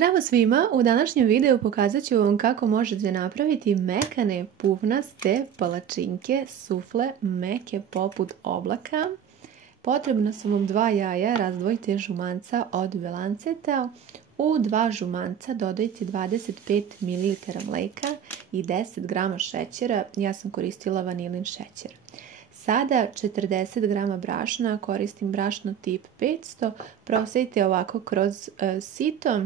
Zdravo svima! U današnjem videu pokazat ću vam kako možete napraviti mekane pufnaste palačinke sufle meke poput oblaka. Potrebno su vam 2 jaja, razdvojite žumanca od belanceta. U 2 žumanca dodajte 25 ml mleka i 10 g šećera. Ja sam koristila vanilin šećer. Sada 40 g brašna, koristim brašno tip 500, prosejte ovako kroz sito,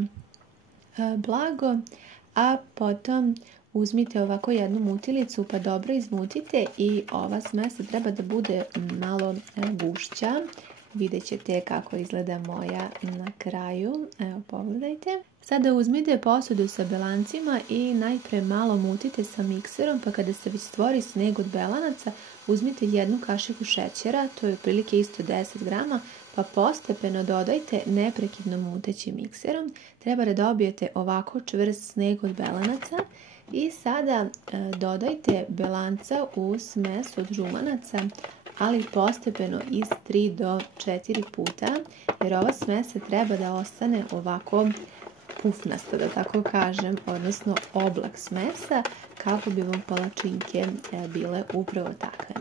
blago, a potom uzmite ovako jednu mutilicu pa dobro izmutite i ova smesa treba da bude malo gušća. Vidjet ćete kako izgleda moja na kraju. Evo, pogledajte. Sada uzmite posudu sa belancima i najpre malo mutite sa mikserom, pa kada se već stvori sneg od belanaca, uzmite 1 kašiku šećera, to je otprilike isto 10 g, pa postepeno dodajte neprekidno mutećim mikserom. Treba da dobijete ovako čvrst sneg od belanaca i sada dodajte belanca u smes od žumanaca, ali postepeno iz 3 do 4 puta, jer ova smesa treba da ostane ovako pufnasta, da tako kažem, odnosno oblak smesa, kako bi vam palačinke bile upravo takve.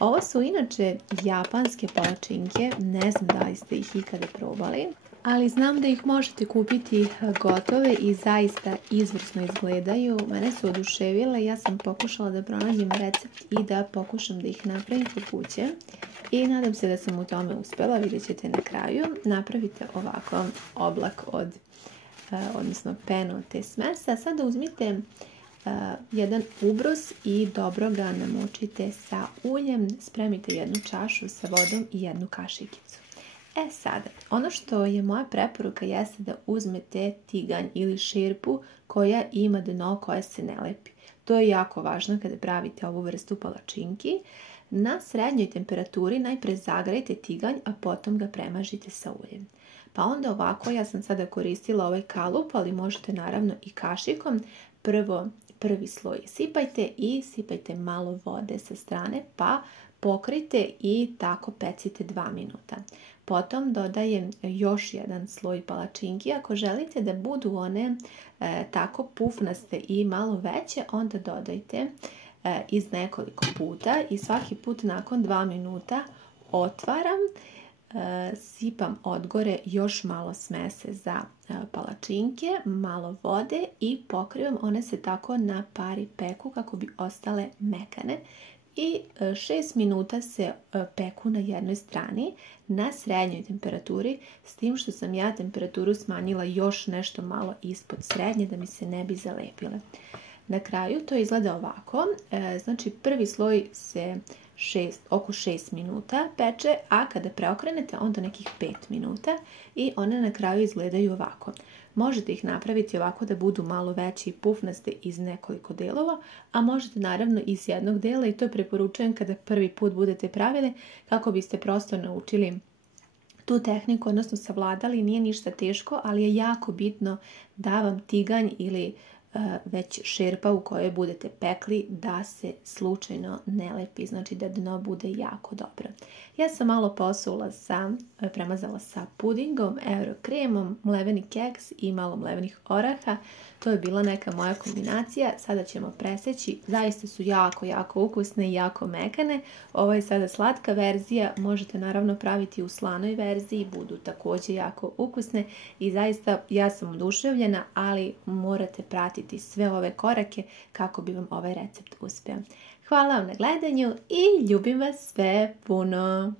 Ovo su inače japanske palačinke, ne znam da li ste ih ikada probali, ali znam da ih možete kupiti gotove i zaista izvrsno izgledaju. Mene su oduševile, ja sam pokušala da pronađem recept i da pokušam da ih napravim kod kuće. I nadam se da sam u tome uspjela, vidjet ćete na kraju. Napravite ovako oblak odnosno penu od te smesa. Sada uzmite jedan ubrus i dobro ga namočite sa uljem. Spremite 1 čašu sa vodom i 1 kašikicu. Sada, ono što je moja preporuka jeste da uzmete tiganj ili šerpu koja ima dno koje se ne lepi. To je jako važno kada pravite ovu vrstu palačinki. Na srednjoj temperaturi najpre zagrejte tiganj, a potom ga premažite sa uljem. Pa onda ovako, ja sam sada koristila ovaj kalup, ali možete naravno i kašikom. Prvi sloj sipajte i sipajte malo vode sa strane, pa pokrijte i tako pecite 2 minuta. Potom dodajem još 1 sloj palačinki. Ako želite da budu one tako pufnaste i malo veće, onda dodajte iz nekoliko puta i svaki put nakon 2 minuta otvaram, sipam odgore još malo smese za palačinke, malo vode i pokrivam, one se tako na pari peku kako bi ostale mekane. I 6 minuta se peku na jednoj strani na srednjoj temperaturi, s tim što sam ja temperaturu smanjila još nešto malo ispod srednje da mi se ne bi zalepile. Na kraju to izgleda ovako, znači prvi sloj se oko 6 minuta peče, a kada preokrenete onda nekih 5 minuta i one na kraju izgledaju ovako. Možete ih napraviti ovako da budu malo veće i pufnaste iz nekoliko delova, a možete naravno iz jednog dela i to preporučujem kada prvi put budete pravili kako biste prosto naučili tu tehniku, odnosno savladali. Nije ništa teško, ali je jako bitno da vam tiganj ili već šerpa u kojoj budete pekli da se slučajno ne lepi, znači da dno bude jako dobro. Ja sam malo premazala sa pudingom, eurokremom, mleveni keks i malo mlevenih oraha. To je bila neka moja kombinacija. Sada ćemo preseći. Zaista su jako ukusne i jako mekane. Ovo je sada slatka verzija. Možete naravno praviti u slanoj verziji. Budu također jako ukusne i zaista ja sam oduševljena, ali morate pratiti sve ove korake kako bi vam ovaj recept uspio. Hvala vam na gledanju i ljubim vas sve puno!